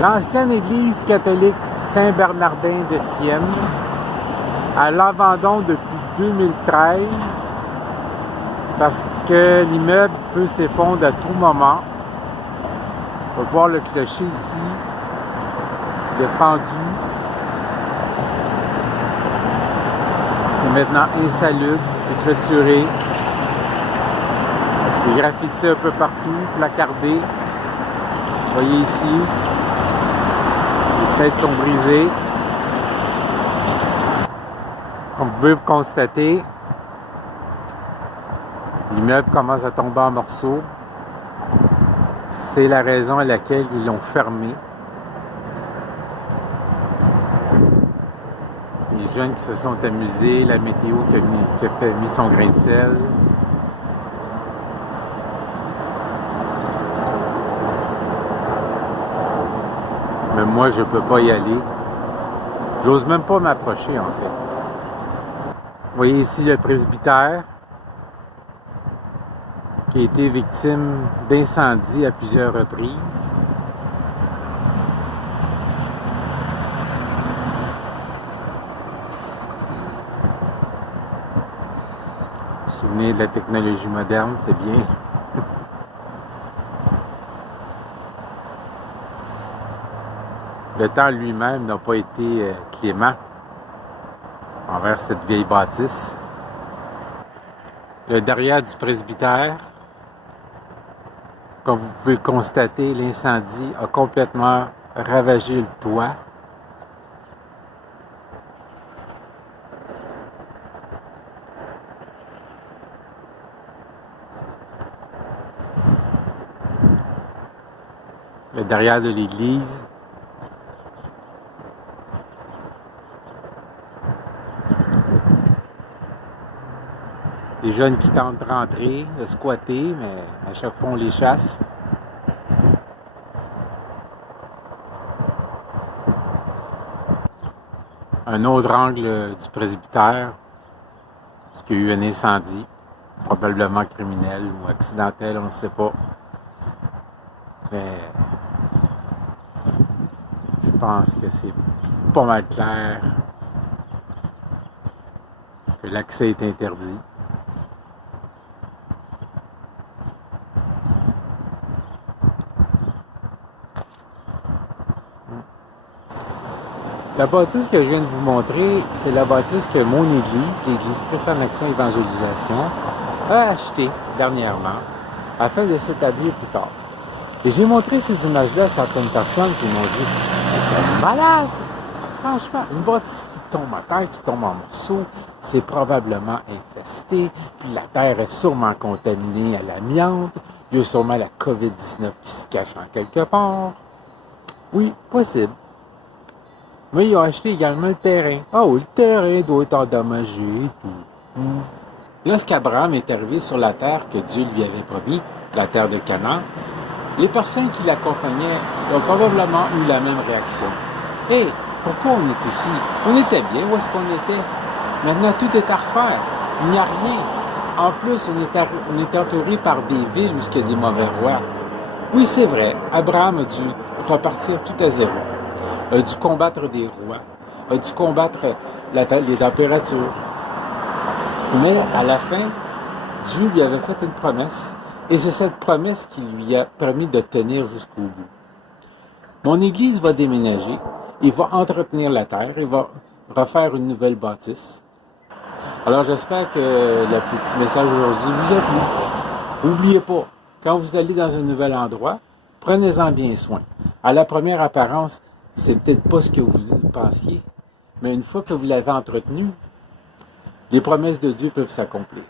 L'ancienne église catholique Saint-Bernardin de Sienne, à l'abandon depuis 2013 parce que l'immeuble peut s'effondrer à tout moment. On va voir le clocher ici, le fendu. C'est maintenant insalubre, c'est clôturé. Les graffitis un peu partout, placardés. Vous voyez ici, les fenêtres sont brisées. Comme vous pouvez le constater, l'immeuble commence à tomber en morceaux. C'est la raison à laquelle ils l'ont fermé. Les jeunes qui se sont amusés, la météo qui a mis son grain de sel. Mais moi, je ne peux pas y aller. J'ose même pas m'approcher, en fait. Vous voyez ici le presbytère qui a été victime d'incendies à plusieurs reprises. Vous vous souvenez de la technologie moderne, c'est bien. Le temps lui-même n'a pas été clément envers cette vieille bâtisse. Le derrière du presbytère, comme vous pouvez le constater, l'incendie a complètement ravagé le toit. Le derrière de l'église. Les jeunes qui tentent de rentrer, de squatter, mais à chaque fois on les chasse. Un autre angle du presbytère, parce qu'il y a eu un incendie, probablement criminel ou accidentel, on ne sait pas. Mais je pense que c'est pas mal clair que l'accès est interdit. La bâtisse que je viens de vous montrer, c'est la bâtisse que mon église, l'église Christ en Action Évangélisation, a achetée dernièrement afin de s'établir plus tard. Et j'ai montré ces images-là à certaines personnes qui m'ont dit « C'est malade! Franchement, une bâtisse qui tombe à terre, qui tombe en morceaux, c'est probablement infesté, puis la terre est sûrement contaminée à l'amiante, il y a sûrement la COVID-19 qui se cache en quelque part. » Oui, possible. Mais ils ont acheté également le terrain. Ah oui, le terrain doit être endommagé et tout. Lorsqu'Abraham est arrivé sur la terre que Dieu lui avait promis, la terre de Canaan, les personnes qui l'accompagnaient ont probablement eu la même réaction. « Hé, pourquoi on est ici? On était bien, où est-ce qu'on était? Maintenant, tout est à refaire. Il n'y a rien. En plus, on est entouré par des villes où il y a des mauvais rois. » Oui, c'est vrai, Abraham a dû repartir tout à zéro. A dû combattre des rois, a dû combattre les températures. Mais à la fin, Dieu lui avait fait une promesse, et c'est cette promesse qui lui a permis de tenir jusqu'au bout. Mon église va déménager, il va entretenir la terre, il va refaire une nouvelle bâtisse. Alors j'espère que le petit message aujourd'hui vous a plu. N'oubliez pas, quand vous allez dans un nouvel endroit, prenez-en bien soin. À la première apparence, c'est peut-être pas ce que vous pensiez, mais une fois que vous l'avez entretenu, les promesses de Dieu peuvent s'accomplir.